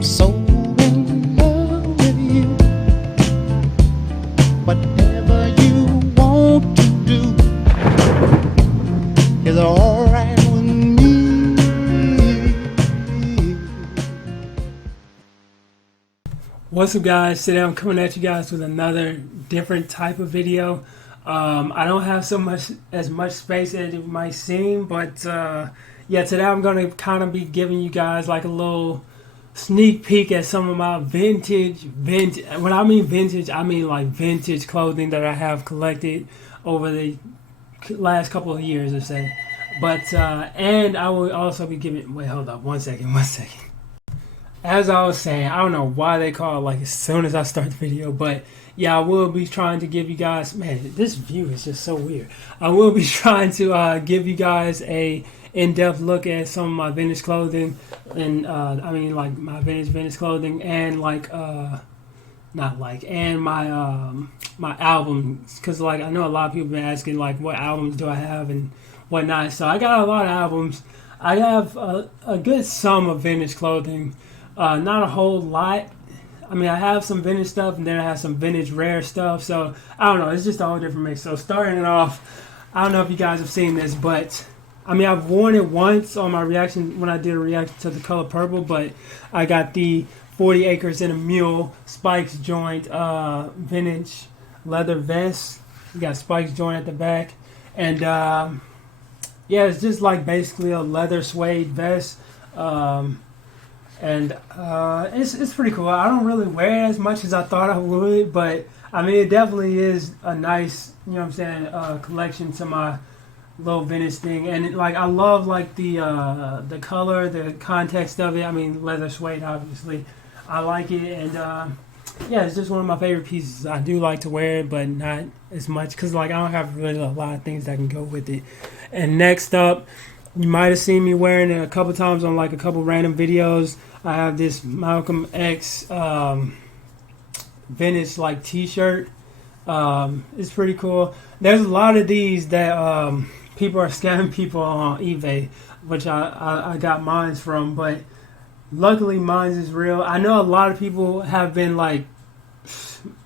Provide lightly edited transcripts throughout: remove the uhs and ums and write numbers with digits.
I'm so in love with you. Whatever you want to do is alright with me. What's up, guys? Today I'm coming at you guys with another different type of video. I don't have as much space as it might seem, but yeah, today I'm gonna kind of be giving you guys like a little sneak peek at some of my vintage. When I mean vintage, I mean like vintage clothing that I have collected over the last couple of years, or say. But and I will also be giving. Wait, hold up, one second. As I was saying, I don't know why they call it like as soon as I start the video, but yeah, I will be trying to give you guys. Man, this view is just so weird. I will be trying to give you guys a in-depth look at some of my vintage clothing, and I mean like my vintage clothing, and like not like and my albums, because like I know a lot of people been asking like what albums do I have and whatnot. So I got a lot of albums. I have a good sum of vintage clothing. Not a whole lot. I mean, I have some vintage stuff, and then I have some vintage rare stuff. So I don't know. It's just a whole different mix. So starting it off, I don't know if you guys have seen this, but I mean, I've worn it once on my reaction when I did a reaction to the color purple. But I got the 40 acres and a mule spikes joint vintage leather vest. You got spikes joint at the back, and yeah, it's just like basically a leather suede vest. And it's pretty cool. I don't really wear it as much as I thought I would, but I mean, it definitely is a nice, you know what I'm saying, collection to my little vintage thing. And like, I love like the color, the context of it. I mean, leather suede, obviously. I like it, and yeah, it's just one of my favorite pieces. I do like to wear it, but not as much because like I don't have really a lot of things that can go with it. And next up, you might have seen me wearing it a couple times on like a couple random videos. I have this Malcolm X vintage like T-shirt. It's pretty cool. There's a lot of these that people are scamming people on eBay, which I got mine from, but luckily mine is real. I know a lot of people have been like,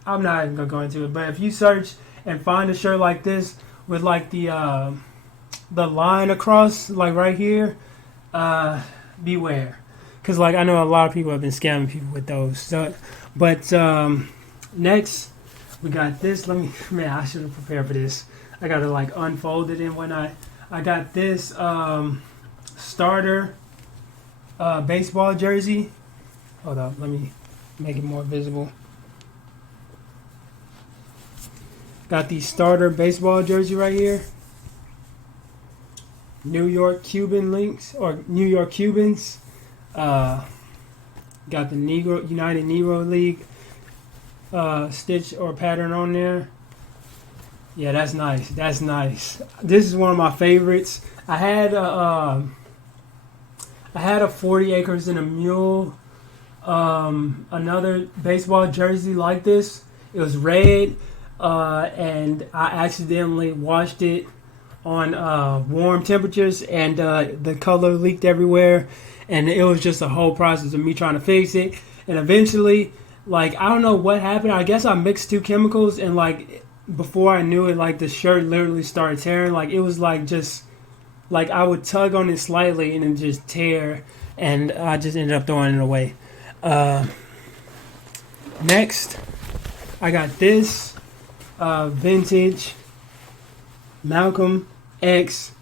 I'm not even gonna go into it, but if you search and find a shirt like this with like the line across like right here, beware, because like I know a lot of people have been scamming people with those. So but next we got this. Man, I should have prepared for this. I gotta like unfold it and whatnot. I got this starter baseball jersey. Hold up, let me make it more visible. Got the starter baseball jersey right here. New York Cuban links, or New York Cubans. Got the United Negro League stitch or pattern on there. Yeah, that's nice. That's nice. This is one of my favorites. I had a 40 acres and a mule. Another baseball jersey like this. It was red, and I accidentally washed it on warm temperatures, and the color leaked everywhere, and it was just a whole process of me trying to fix it. And eventually, like, I don't know what happened. I guess I mixed two chemicals, and like before I knew it, like the shirt literally started tearing. Like it was like just like I would tug on it slightly and then just tear, and I just ended up throwing it away. Next, I got this vintage Malcolm X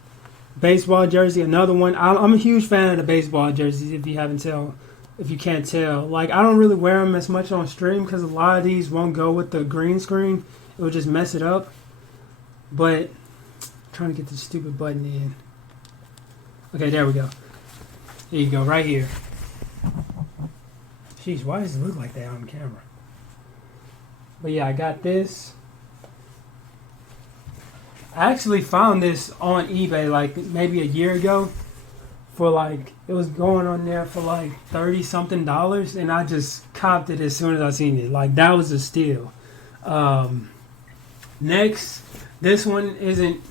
baseball jersey. Another one. I'm a huge fan of the baseball jerseys. If you can't tell, like I don't really wear them as much on stream because a lot of these won't go with the green screen. It will just mess it up. But I'm trying to get this stupid button in. Okay, there we go. There you go, right here. Jeez, why does it look like that on camera? But yeah, I got this. I actually found this on eBay like maybe a year ago for like, it was going on there for like $30 something, and I just copped it as soon as I seen it. Like that was a steal. Next, this one isn't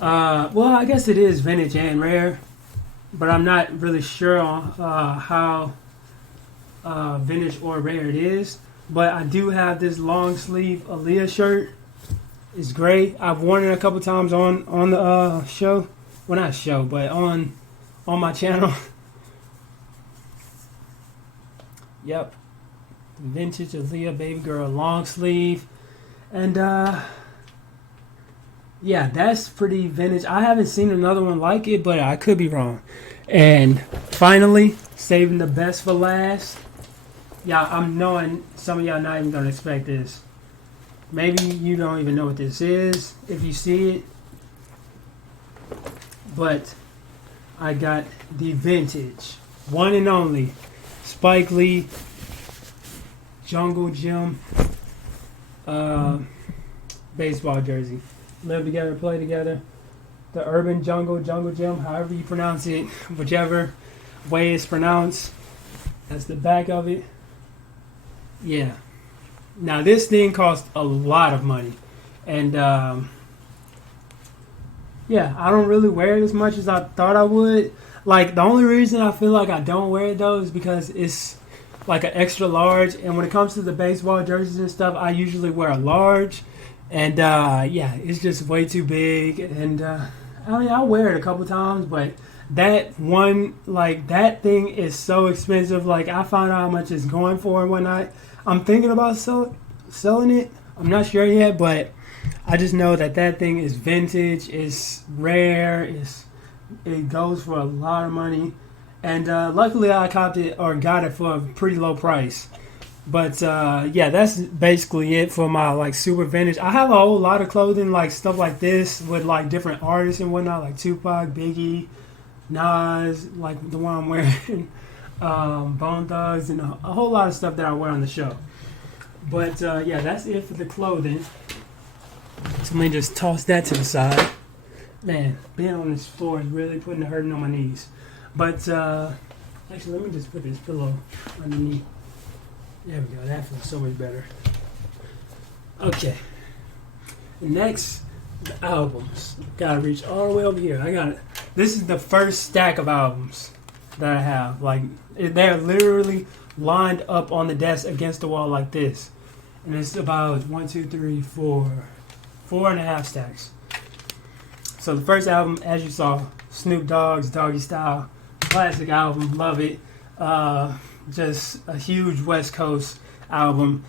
well, I guess it is vintage and rare, but I'm not really sure on how vintage or rare it is. But I do have this long sleeve Aaliyah shirt. It's gray. I've worn it a couple times on the show. Well, not show, but on my channel. Yep. Vintage Aaliyah baby girl long sleeve. And yeah, that's pretty vintage. I haven't seen another one like it, but I could be wrong. And finally, saving the best for last. Yeah, I'm knowing some of y'all not even gonna expect this. Maybe you don't even know what this is if you see it. But I got the vintage, one and only, Spike Lee Jungle Gym baseball jersey. Live together, play together. The Urban Jungle Gym, however you pronounce it, whichever way it's pronounced. That's the back of it. Yeah. Now this thing cost a lot of money, and yeah, I don't really wear it as much as I thought I would. Like the only reason I feel like I don't wear it though is because it's like an extra large, and when it comes to the baseball jerseys and stuff, I usually wear a large. And yeah, it's just way too big. And I mean, I'll wear it a couple times, but that one, like that thing is so expensive. Like I found out how much it's going for and whatnot. I'm thinking about selling it. I'm not sure yet, but I just know that thing is vintage. It's rare. It goes for a lot of money. And luckily I copped it or got it for a pretty low price. But yeah, that's basically it for my like super vintage. I have a whole lot of clothing, like stuff like this with like different artists and whatnot, like Tupac, Biggie, Nas, like the one I'm wearing, Bone Thugs, and a whole lot of stuff that I wear on the show. But yeah, that's it for the clothing. So let me just toss that to the side. Man, being on this floor is really putting the hurting on my knees. But actually, let me just put this pillow underneath. There we go. That feels so much better. Okay. Next, the albums. Gotta reach all the way over here. This is the first stack of albums that I have. Like, they're literally lined up on the desk against the wall like this. And it's about 4.5 stacks. So the first album, as you saw, Snoop Dogg's Doggy Style. Classic album. Love it. Just a huge West Coast album.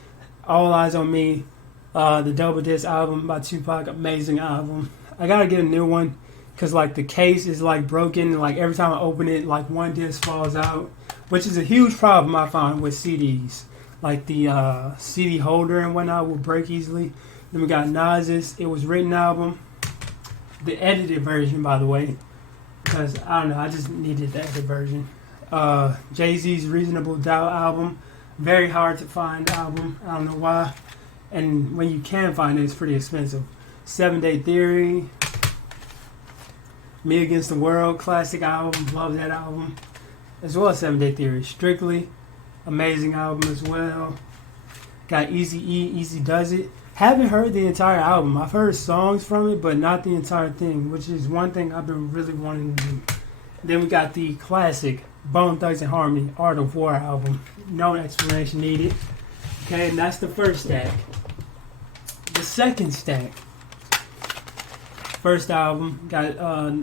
All Eyes on Me, the Double Disc album by Tupac, amazing album. I gotta get a new one because like the case is like broken. And, like every time I open it, like one disc falls out, which is a huge problem I found with CDs. Like the CD holder and whatnot will break easily. Then we got Nas's It Was Written album, the edited version, by the way, because I don't know, I just needed the edited version. Jay-Z's Reasonable Doubt album, very hard to find album. I don't know why, and when you can find it, it's pretty expensive. 7 Day Theory, Me Against the World, classic album, love that album, as well as 7 Day Theory. Strictly, amazing album as well. Got Easy-E, Easy Does It. Haven't heard the entire album. I've heard songs from it, but not the entire thing, which is one thing I've been really wanting to do. Then we got the classic Bone Thugs and Harmony, Art of War album. No explanation needed. Okay, and that's the first stack. The second stack. First album, got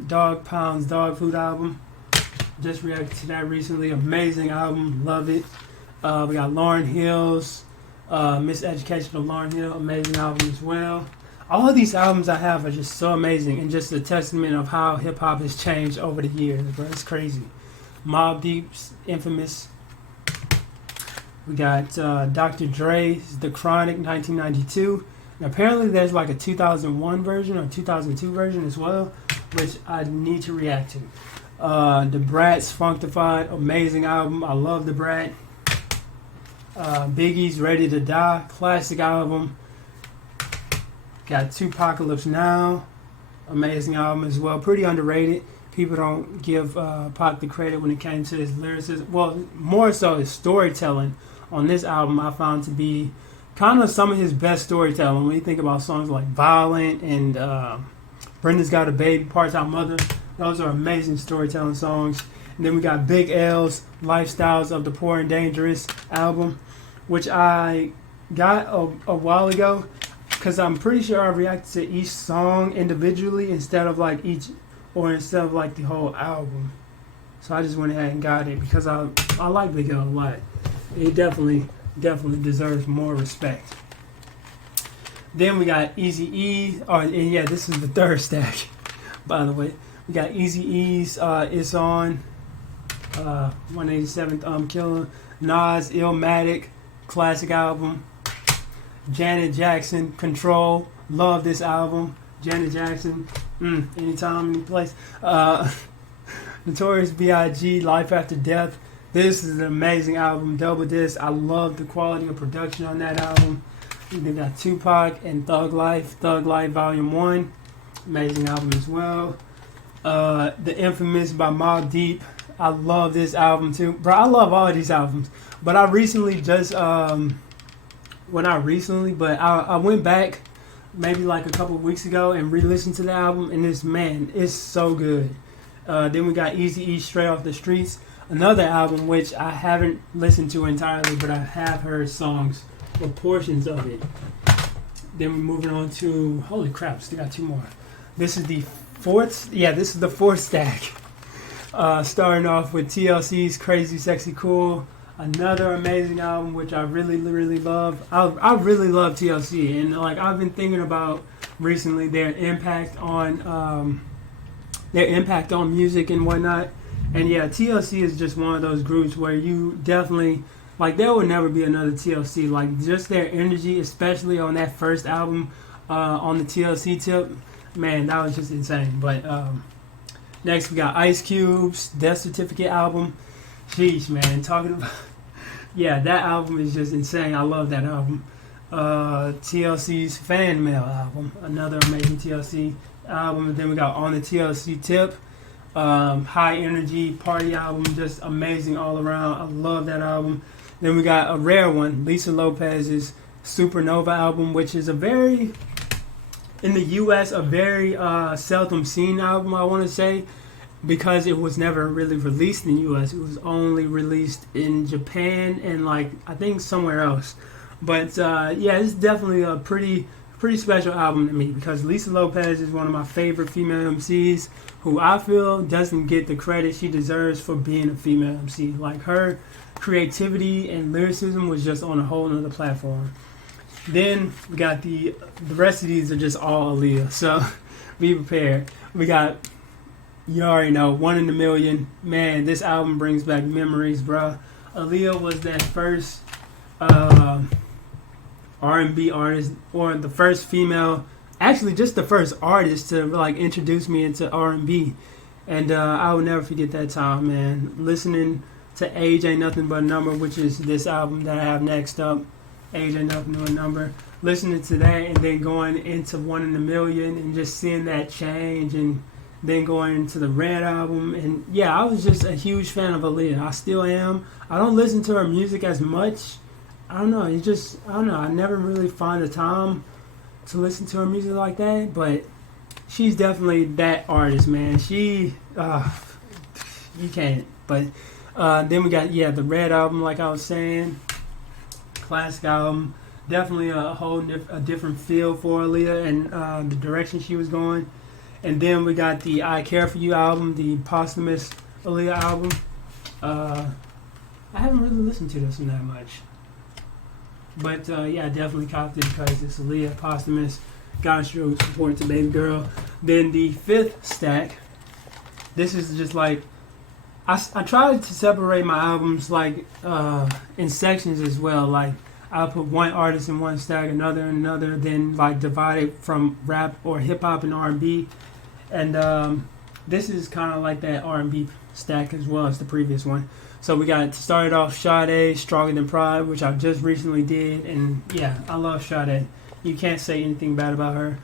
Dog Pound's Dog Food album. Just reacted to that recently. Amazing album, love it. We got Lauryn Hill's Miseducation of Lauryn Hill, amazing album as well. All of these albums I have are just so amazing and just a testament of how hip-hop has changed over the years, bro. It's crazy. Mobb Deep's Infamous. We got Dr. Dre's The Chronic 1992. And apparently there's like a 2001 version or 2002 version as well, which I need to react to. The Brat's Funkdafied, amazing album. I love The Brat. Biggie's Ready to Die, classic album. Got Tupacalypse Now, amazing album as well. Pretty underrated. People don't give Pac the credit when it came to his lyricism. Well, more so his storytelling on this album I found to be kind of some of his best storytelling. When you think about songs like Violent and Brenda's Got a Baby, Part-Time Mother, Those are amazing storytelling songs. And then we got Big L's Lifestyles of the Poor and Dangerous album, which I got a while ago because I'm pretty sure I reacted to each song individually instead of like the whole album. So I just went ahead and got it because I like Big L a lot. It definitely deserves more respect. Then we got Easy E. Oh, and yeah, this is the third stack, by the way. We got Easy E's It's On, 187th Killer, Nas Illmatic, classic album. Janet Jackson, Control, love this album. Janet Jackson, anytime, any place. Notorious B.I.G., Life After Death. This is an amazing album, double disc. I love the quality of production on that album. They got Tupac and Thug Life Volume 1. Amazing album as well. The Infamous by Mobb Deep. I love this album too. Bro, I love all of these albums. But I recently just, well, not recently, but I went back maybe like a couple of weeks ago and re-listened to the album. And it's so good. Then we got Easy E, Straight Off the Streets. Another album which I haven't listened to entirely, but I have heard songs or portions of it. Then we're moving on to, holy crap, still got two more. This is the fourth stack. Starting off with TLC's Crazy Sexy Cool. Another amazing album which I really love. I really love TLC, and like I've been thinking about recently their impact on music and whatnot. And yeah, TLC is just one of those groups where you definitely, like, there will never be another TLC. Like, just their energy, especially on that first album, on the TLC tip, man, that was just insane. But next we got Ice Cube's Death Certificate album. Sheesh, man, talking about, yeah, that album is just insane. I love that album. TLC's Fan Mail album, another amazing TLC album. And then we got On the TLC Tip, high energy party album, just amazing all around. I love that album. Then we got a rare one, Lisa Lopez's Supernova album, which is in the US, a very seldom seen album, I want to say, because it was never really released in the US. It was only released in Japan and like I think somewhere else. But yeah, it's definitely a pretty special album to me because Lisa Lopez is one of my favorite female MCs who I feel doesn't get the credit she deserves for being a female MC. Like, her creativity and lyricism was just on a whole nother platform. Then we got the rest of these are just all Aaliyah, so be prepared. We got, you already know, One in a Million. Man, this album brings back memories, bro. Aaliyah was that first R&B artist, or the first female, actually just the first artist to like introduce me into R&B. And I will never forget that time, man. Listening to Age Ain't Nothing But a Number, which is this album that I have next up, Age Ain't Nothing But a Number. Listening to that and then going into One in a Million and just seeing that change, and then going into the Red album. And yeah, I was just a huge fan of Aaliyah. I still am. I don't listen to her music as much. I don't know. I never really find the time to listen to her music like that, but she's definitely that artist, man. She, you can't. But then we got, the Red album, like I was saying, classic album. Definitely a different feel for Aaliyah and the direction she was going. And then we got the I Care For You album, the posthumous Aaliyah album. I haven't really listened to this one that much. But yeah, I definitely copped it because it's Aaliyah, posthumous. Gotta show support to Baby Girl. Then the fifth stack. This is just like, I tried to separate my albums like in sections as well. Like, I'll put one artist in one stack, another in another, then like divide it from rap or hip hop and R&B. And this is kind of like that R&B stack as well as the previous one. So we got started off Sade, Stronger Than Pride, which I just recently did, and yeah, I love Sade. You can't say anything bad about her.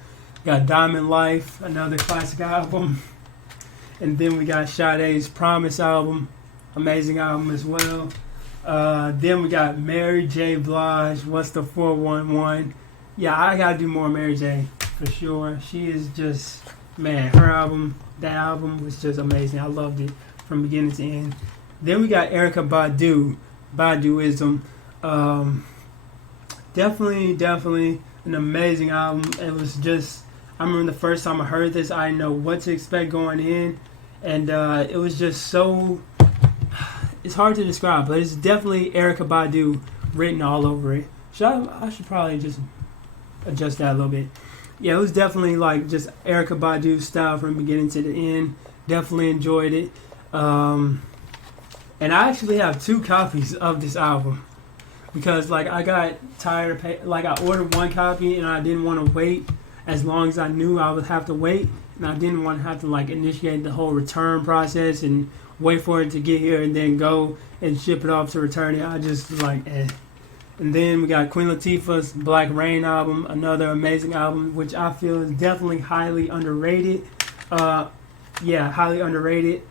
Got Diamond Life, another classic album. And then we got Sade's Promise album, amazing album as well. Then we got Mary J. Blige, What's the 411? Yeah, I gotta do more Mary J. for sure. She is just, man, her album, That album was just amazing. I loved it from beginning to end. Then we got Erica Baduism. Definitely an amazing album. It was just, I remember the first time I heard this, I didn't know what to expect going in, and it was just so. It's hard to describe, but it's definitely Erica Badu written all over it. I should probably just adjust that a little bit. Yeah, it was definitely like just Erica Badu style from beginning to the end. Definitely enjoyed it. And I actually have 2 copies of this album because like I got tired of I ordered 1 copy and I didn't want to wait as long as I knew I would have to wait, and I didn't want to have to like initiate the whole return process and wait for it to get here and then go and ship it off to return it. I just like And then we got Queen Latifah's Black Rain album, another amazing album, which I feel is definitely highly underrated. Highly underrated.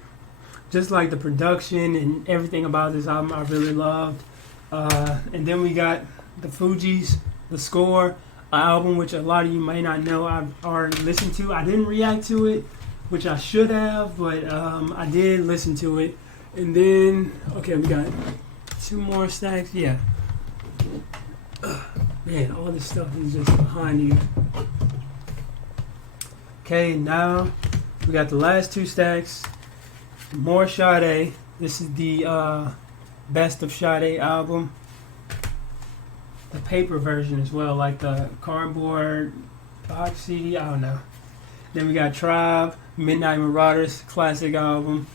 Just like the production and everything about this album, I really loved. And then we got the Fugees, The Score, an album which a lot of you may not know I've already listened to. I didn't react to it, which I should have, but I did listen to it. And then, okay, we got 2 more stacks. Yeah. Man, all this stuff is just behind you. Okay, now we got the last 2 stacks. More Sade. This is the Best of Sade album. The paper version as well, like the cardboard box CD. I don't know. Then we got Tribe, Midnight Marauders, classic album.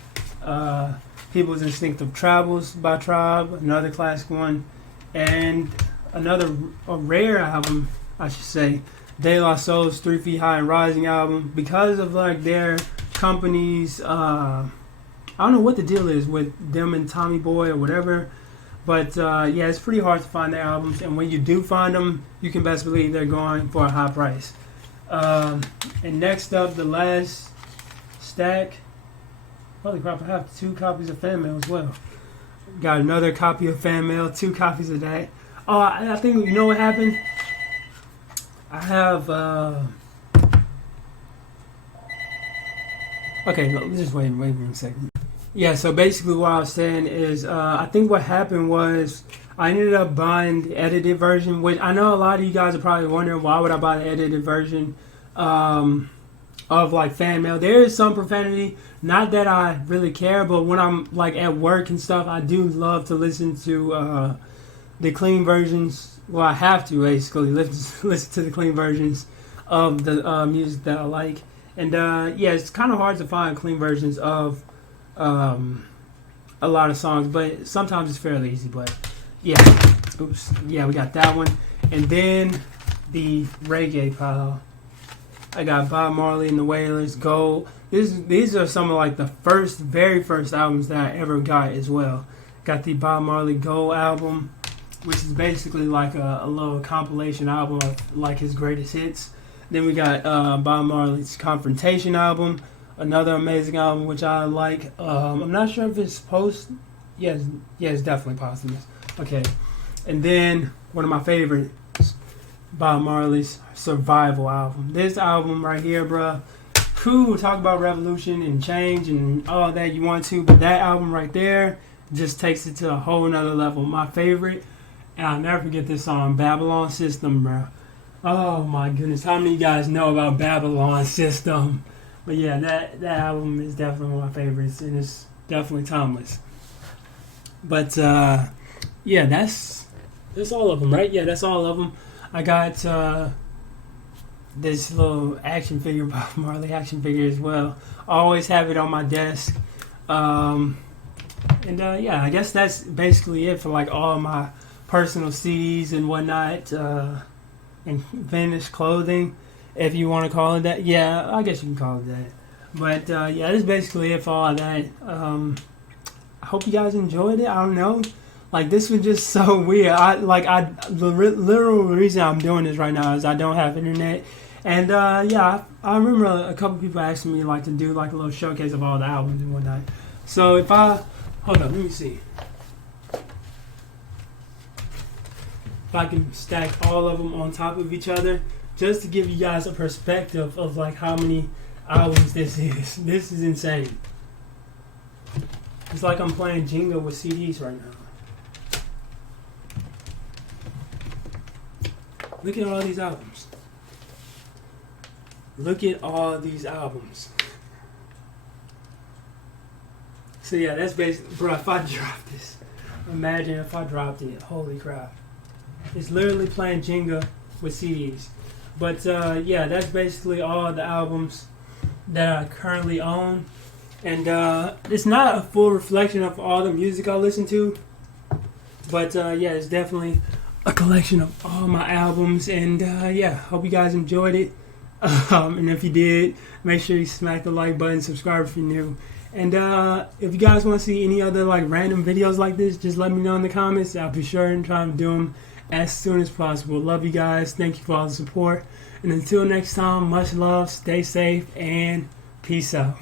People's Instinctive Travels by Tribe, another classic one. And a rare album, I should say, De La Soul's 3 Feet High and Rising album, because of like their company's I don't know what the deal is with them and Tommy Boy or whatever, but yeah, it's pretty hard to find their albums, and when you do find them, you can best believe they're going for a high price. And next up, the last stack. Holy crap, I have 2 copies of Fan Mail as well. Got another copy of Fan Mail, 2 copies of that. Oh, I think, you know what happened? I have, okay, no, just wait 1 second. Yeah, so basically what I was saying is, I think what happened was, I ended up buying the edited version, which I know a lot of you guys are probably wondering, why would I buy the edited version of like Fan Mail? There is some profanity, not that I really care, but when I'm like at work and stuff, I do love to listen to the clean versions. Well, I have to basically listen to the clean versions of the music that I like. And yeah, it's kind of hard to find clean versions of a lot of songs, but sometimes it's fairly easy. But yeah, yeah, we got that one. And then the reggae pile. I got Bob Marley and the Wailers, Gold. These are some of like the very first albums that I ever got as well. Got the Bob Marley Gold album, which is basically like a little compilation album of like his greatest hits. Then we got Bob Marley's Confrontation album, another amazing album which I like. I'm not sure if it's post. Yes, it's definitely posthumous. Okay, and then one of my favorites, Bob Marley's Survival album. This album right here, bruh. Cool, talk about revolution and change and all that you want to, but that album right there just takes it to a whole nother level. My favorite, and I'll never forget this song, Babylon System, bro. Oh my goodness, how many of you guys know about Babylon System? But yeah, that album is definitely one of my favorites, and it's definitely timeless. But yeah, that's all of them, right? Yeah, that's all of them. I got this little action figure, Bob Marley action figure as well. I always have it on my desk. And yeah, I guess that's basically it for like all my personal CDs and whatnot, and vintage clothing, if you want to call it that. Yeah, I guess you can call it that. But yeah, that's basically it for all that. I hope you guys enjoyed it. I don't know. Like, this was just so weird. The literal reason I'm doing this right now is I don't have internet. And yeah, I remember a couple people asking me like to do like a little showcase of all the albums and whatnot. So if hold on, let me see. If I can stack all of them on top of each other, just to give you guys a perspective of like how many albums this is. This is insane. It's like I'm playing Jenga with CDs right now. Look at all these albums. Look at all these albums. So yeah, that's basically, bro, if I dropped this, imagine if I dropped it. Holy crap. It's literally playing Jenga with CDs. But yeah, that's basically all the albums that I currently own. And it's not a full reflection of all the music I listen to. But yeah, it's definitely a collection of all my albums. And yeah, hope you guys enjoyed it. And if you did, make sure you smack the like button, subscribe if you're new. And if you guys want to see any other like random videos like this, just let me know in the comments. I'll be sure and try to do them as soon as possible. Love you guys. Thank you for all the support. And until next time, much love, stay safe, and peace out.